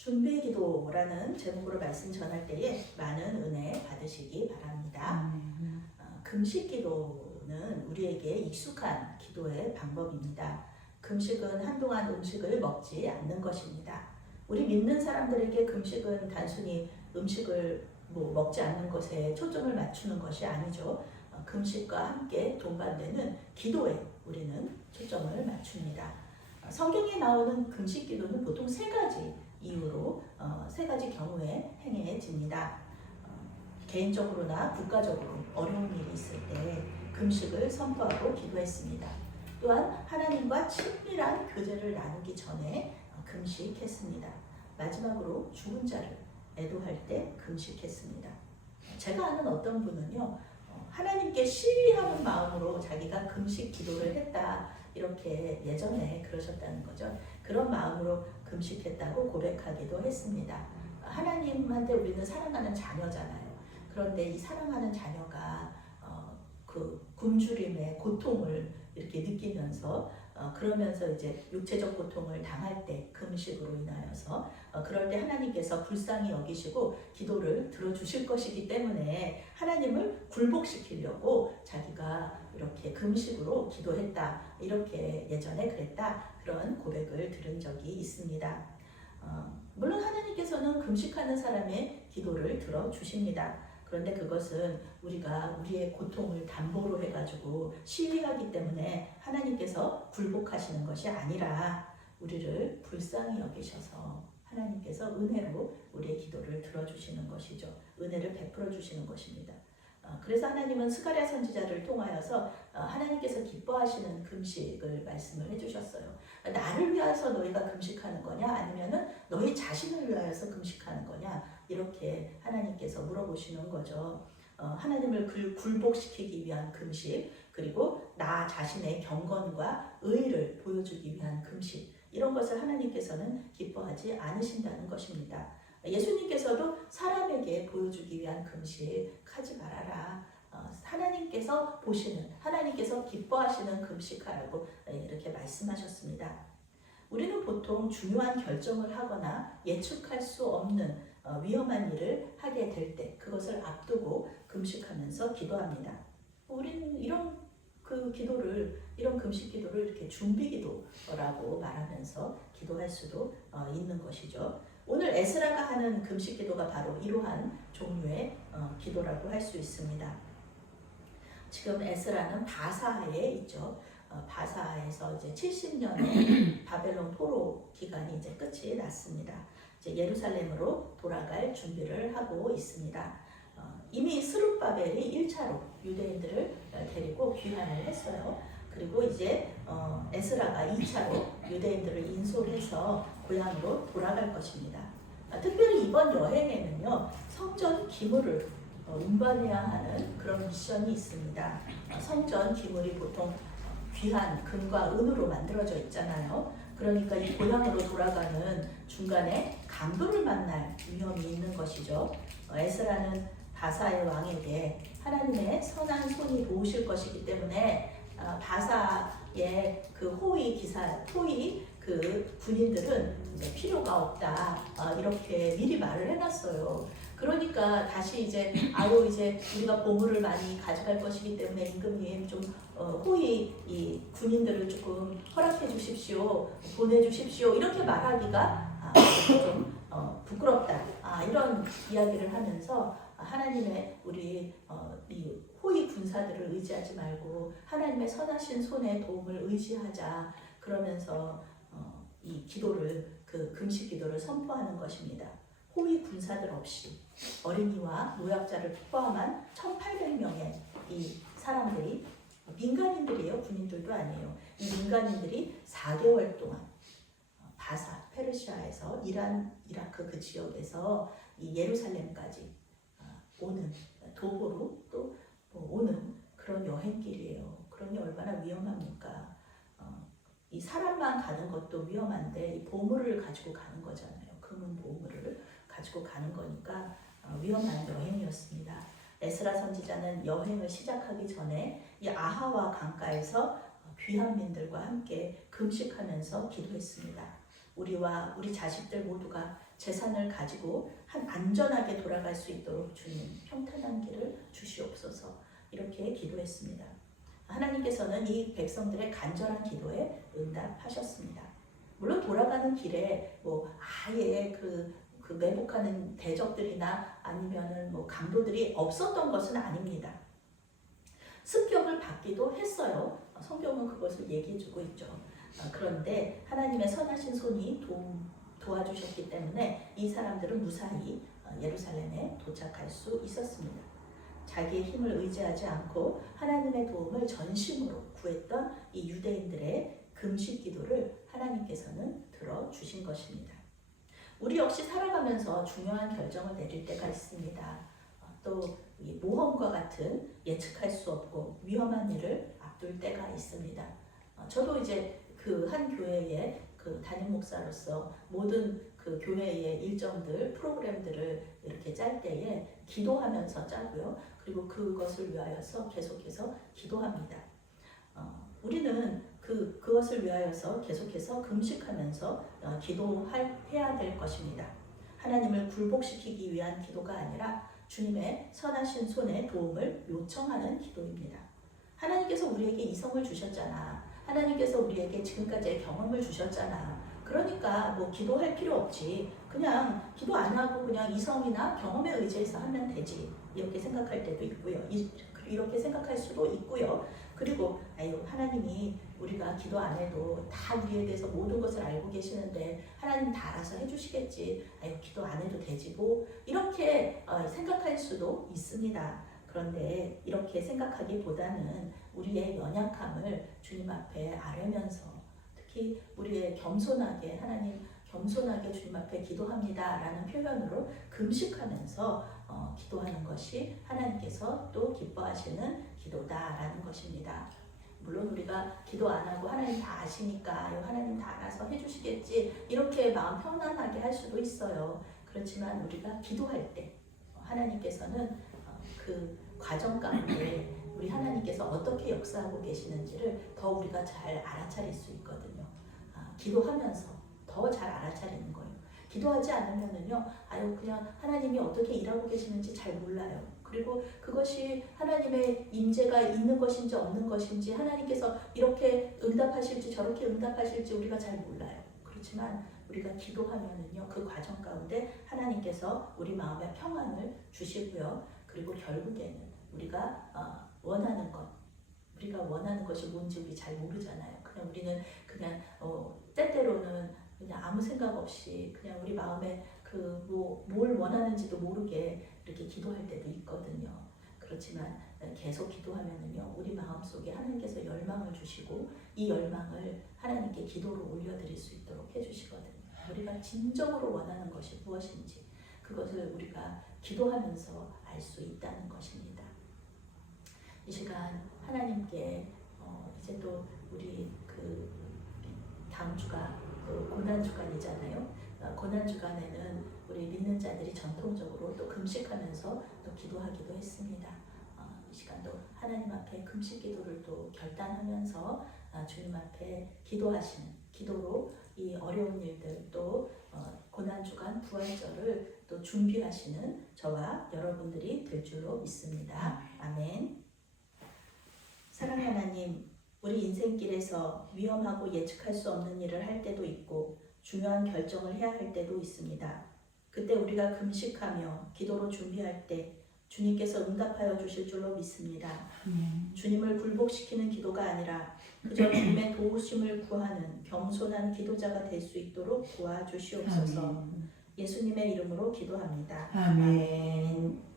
준비기도라는 제목으로 말씀 전할 때에 많은 은혜 받으시기 바랍니다. 금식기도는 우리에게 익숙한 기도의 방법입니다. 금식은 한동안 음식을 먹지 않는 것입니다. 우리 믿는 사람들에게 금식은 단순히 음식을 먹지 않는 것에 초점을 맞추는 것이 아니죠. 금식과 함께 동반되는 기도에 우리는 초점을 맞춥니다. 성경에 나오는 금식기도는 보통 세 가지 이유로 세 가지 경우에 행해집니다. 개인적으로나 국가적으로 어려운 일이 있을 때 금식을 선포하고 기도했습니다. 또한 하나님과 친밀한 교제를 나누기 전에 금식했습니다. 마지막으로 죽은 자를 애도할 때 금식했습니다. 제가 아는 어떤 분은요, 하나님께 시위하는 마음으로 자기가 금식 기도를 했다, 이렇게 예전에 그러셨다는 거죠. 그런 마음으로 금식했다고 고백하기도 했습니다. 하나님한테 우리는 사랑하는 자녀잖아요. 그런데 이 사랑하는 자녀가 그 굶주림의 고통을 이렇게 느끼면서 그러면서 이제 육체적 고통을 당할 때 금식으로 인하여서 그럴 때 하나님께서 불쌍히 여기시고 기도를 들어주실 것이기 때문에 하나님을 굴복시키려고 자기가 이렇게 금식으로 기도했다, 이렇게 예전에 그랬다, 그런 고백을 들은 적이 있습니다. 물론 하나님께서는 금식하는 사람의 기도를 들어주십니다. 그런데 그것은 우리가 우리의 고통을 담보로 해가지고 시위하기 때문에 하나님께서 굴복하시는 것이 아니라 우리를 불쌍히 여기셔서 하나님께서 은혜로 우리의 기도를 들어주시는 것이죠. 은혜를 베풀어 주시는 것입니다. 그래서 하나님은 스가랴 선지자를 통하여서 하나님께서 기뻐하시는 금식을 말씀을 해주셨어요. 나를 위해서 너희가 금식하는 거냐, 아니면은 너희 자신을 위하여서 금식하는 거냐, 이렇게 하나님께서 물어보시는 거죠. 하나님을 굴복시키기 위한 금식, 그리고 나 자신의 경건과 의를 보여주기 위한 금식, 이런 것을 하나님께서는 기뻐하지 않으신다는 것입니다. 예수님께서도 사람에게 보여주기 위한 금식 하지 말아라. 하나님께서 보시는, 하나님께서 기뻐하시는 금식하라고 이렇게 말씀하셨습니다. 우리는 보통 중요한 결정을 하거나 예측할 수 없는 위험한 일을 하게 될 때 그것을 앞두고 금식하면서 기도합니다. 우리는 이런 이런 금식 기도를 이렇게 준비 기도라고 말하면서 기도할 수도 있는 것이죠. 오늘 에스라가 하는 금식 기도가 바로 이러한 종류의 기도라고 할 수 있습니다. 지금 에스라는 바사에 있죠. 바사에서 이제 70년의 바벨론 포로 기간이 이제 끝이 났습니다. 이제 예루살렘으로 돌아갈 준비를 하고 있습니다. 이미 스룹바벨이 1차로 유대인들을 데리고 귀환을 했어요. 그리고 이제 에스라가 2차로 유대인들을 인솔해서 고향으로 돌아갈 것입니다. 특별히 이번 여행에는요, 성전 기물을 운반해야 하는 그런 미션이 있습니다. 성전 기물이 보통 귀한 금과 은으로 만들어져 있잖아요. 그러니까 이 고향으로 돌아가는 중간에 강도를 만날 위험이 있는 것이죠. 에스라는 바사의 왕에게 하나님의 선한 손이 도우실 것이기 때문에 바사의 그 호위 그 군인들은 필요가 없다, 이렇게 미리 말을 해놨어요. 그러니까 다시 이제 우리가 보물을 많이 가져갈 것이기 때문에 임금님 좀 호위 이 군인들을 조금 허락해 주십시오, 보내주십시오, 이렇게 말하기가 좀 부끄럽다, 이런 이야기를 하면서 하나님의 우리 이 호위 군사들을 의지하지 말고 하나님의 선하신 손의 도움을 의지하자, 그러면서 이 기도를, 그 금식 기도를 선포하는 것입니다. 호위 군사들 없이 어린이와 노약자를 포함한 1,800명의 이 사람들이, 민간인들이에요. 군인들도 아니에요. 이 민간인들이 4개월 동안 바사, 페르시아에서 이라크 그 지역에서 이 예루살렘까지 오는, 도보로 또 오는 그런 여행길이에요. 그러니 얼마나 위험합니까? 이 사람만 가는 것도 위험한데 이 보물을 가지고 가는 거잖아요. 금은 보물을 가지고 가는 거니까 위험한 여행이었습니다. 에스라 선지자는 여행을 시작하기 전에 이 아하와 강가에서 귀환민들과 함께 금식하면서 기도했습니다. 우리와 우리 자식들 모두가 재산을 가지고 안전하게 돌아갈 수 있도록 주님 평탄한 길을 주시옵소서. 이렇게 기도했습니다. 하나님께서는 이 백성들의 간절한 기도에 응답하셨습니다. 물론 돌아가는 길에 아예 그 매복하는 대적들이나 아니면은 강도들이 없었던 것은 아닙니다. 습격을 받기도 했어요. 성경은 그것을 얘기해주고 있죠. 그런데 하나님의 선하신 손이 도와주셨기 때문에 이 사람들은 무사히 예루살렘에 도착할 수 있었습니다. 자기의 힘을 의지하지 않고 하나님의 도움을 전심으로 구했던 이 유대인들의 금식 기도를 하나님께서는 들어주신 것입니다. 우리 역시 살아가면서 중요한 결정을 내릴 때가 있습니다. 또 모험과 같은 예측할 수 없고 위험한 일을 앞둘 때가 있습니다. 저도 이제 그 한 교회의 그 담임 목사로서 모든 그 교회의 일정들, 프로그램들을 이렇게 짤 때에 기도하면서 짜고요. 그리고 그것을 위하여서 계속해서 기도합니다. 우리는 그것을 위하여서 계속해서 금식하면서 기도해야 될 것입니다. 하나님을 굴복시키기 위한 기도가 아니라 주님의 선하신 손의 도움을 요청하는 기도입니다. 하나님께서 우리에게 이성을 주셨잖아. 하나님께서 우리에게 지금까지의 경험을 주셨잖아. 그러니까 기도할 필요 없지. 그냥 기도 안 하고 그냥 이성이나 경험에 의지해서 하면 되지. 이렇게 생각할 때도 있고요. 이렇게 생각할 수도 있고요. 그리고 하나님이 우리가 기도 안 해도 다 우리에 대해서 모든 것을 알고 계시는데 하나님 다 알아서 해주시겠지. 기도 안 해도 되지 이렇게 생각할 수도 있습니다. 그런데 이렇게 생각하기보다는 우리의 연약함을 주님 앞에 아뢰면서 특히 우리의 겸손하게 하나님 겸손하게 주님 앞에 기도합니다 라는 표현으로 금식하면서 기도하는 것이 하나님께서 또 기뻐하시는 기도다라는 것입니다. 물론 우리가 기도 안 하고 하나님 다 아시니까 하나님 다 알아서 해주시겠지 이렇게 마음 편안하게 할 수도 있어요. 그렇지만 우리가 기도할 때 하나님께서는 그 과정 가운데 우리 하나님께서 어떻게 역사하고 계시는지를 더 우리가 잘 알아차릴 수 있거든요. 기도하면서 더 잘 알아차리는 거예요. 기도하지 않으면은요, 그냥 하나님이 어떻게 일하고 계시는지 잘 몰라요. 그리고 그것이 하나님의 임재가 있는 것인지 없는 것인지 하나님께서 이렇게 응답하실지 저렇게 응답하실지 우리가 잘 몰라요. 그렇지만 우리가 기도하면은요, 그 과정 가운데 하나님께서 우리 마음에 평안을 주시고요. 그리고 결국에는 우리가 원하는 것이 뭔지 우리 잘 모르잖아요. 우리는 그냥 때때로는 그냥 아무 생각 없이 그냥 우리 마음에 뭘 원하는지도 모르게 이렇게 기도할 때도 있거든요. 그렇지만 계속 기도하면은요, 우리 마음 속에 하나님께서 열망을 주시고 이 열망을 하나님께 기도로 올려드릴 수 있도록 해주시거든요. 우리가 진정으로 원하는 것이 무엇인지 그것을 우리가 기도하면서 알 수 있다는 것입니다. 이 시간 하나님께 이제 또 우리 다음 주가 고난 주간이잖아요. 고난 주간에는 우리 믿는 자들이 전통적으로 또 금식하면서 또 기도하기도 했습니다. 이 시간도 하나님 앞에 금식 기도를 또 결단하면서 주님 앞에 기도하시는 기도로 이 어려운 일들 또 고난 주간 부활절을 또 준비하시는 저와 여러분들이 될 줄로 믿습니다. 아멘. 사랑하는 하나님, 우리 인생길에서 위험하고 예측할 수 없는 일을 할 때도 있고 중요한 결정을 해야 할 때도 있습니다. 그때 우리가 금식하며 기도로 준비할 때 주님께서 응답하여 주실 줄로 믿습니다. 주님을 굴복시키는 기도가 아니라 그저 주님의 도우심을 구하는 겸손한 기도자가 될 수 있도록 도와주시옵소서. 예수님의 이름으로 기도합니다. 아멘.